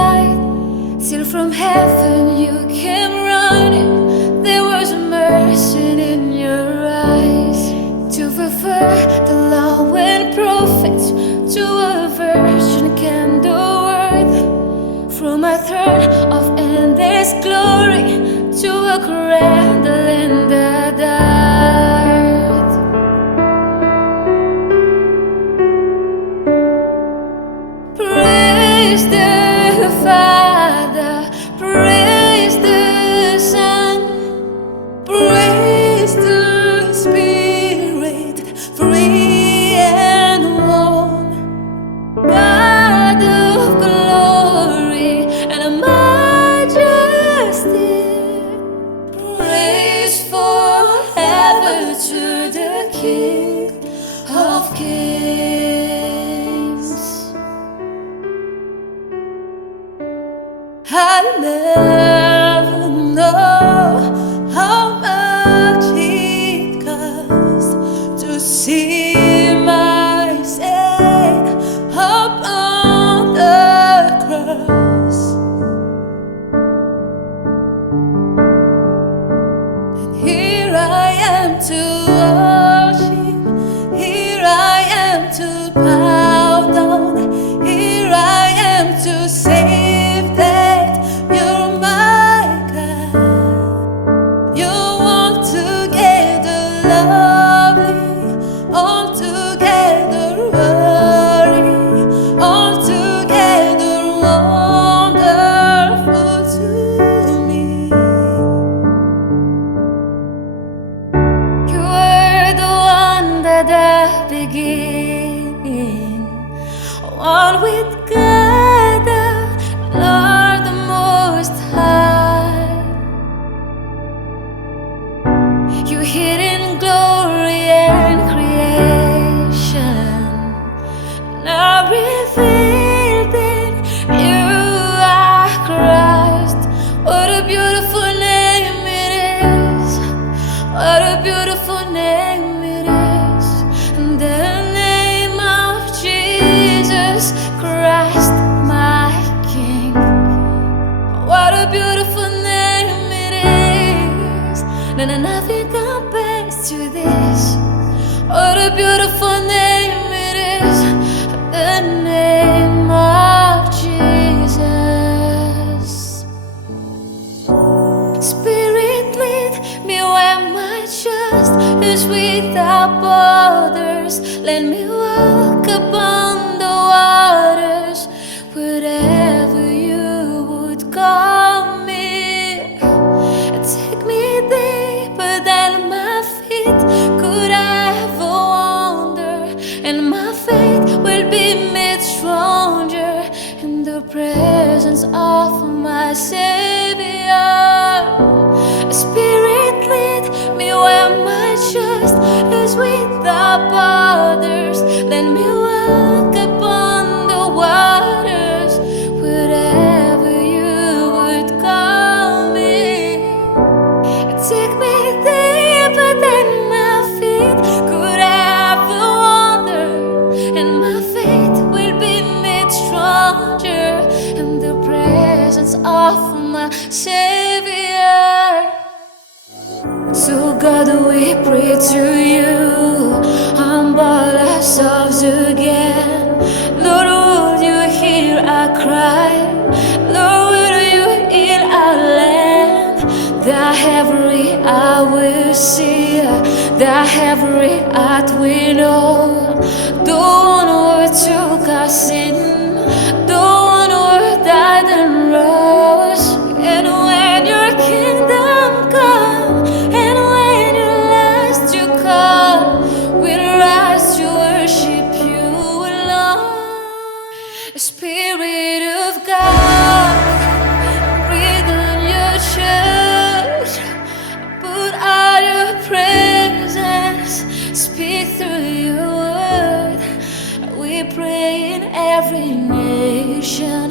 light. Till from heaven you came running. There was a mercy in your eyes to fulfill the law and prophets. To a virgin can do worth. From a third of endless glory to a cradle in the dark. Praise the Father, praise the Son, praise the Spirit, free and one, God of glory and majesty. Praise forever to the King of Kings. I never know how much it costs to see my sin upon the cross. And here I am to worship, here I am to bow down, here I am to save that you're my God. You're altogether lovely, altogether worthy, altogether wonderful to me. You were the one at the beginning, one with God, the Lord the Most High. You hidden glory and creation, now revealed in you are Christ. What a beautiful name it is! What a beautiful name it is! The name of Jesus Christ, my King. What a beautiful name it is! Nothing compares to this. What a beautiful name it is! The name of Jesus. Spirit, lead me where my trust is without borders. Let me walk upon the waters wherever you would call me. Take me deeper than my feet could ever wander, and my faith will be made stronger in the presence of my Savior. Spirit, lead me where my trust is without borders. Let me walk upon the waters wherever you would call me. Take me deeper than my feet could ever wander, and my faith will be made stronger in the presence of my Savior. So God, we pray to you, humble ourselves again. Lord, would you hear our cry? Lord, would you heal our land? That every eye will see, that every heart will know. The one who took our sin, the one who died and rose. And when your kingdom come, and when your last you come, we'll rise to worship you alone. Spirit of God, breathe on your church, put out your presence, speak through your word. We pray in every nation,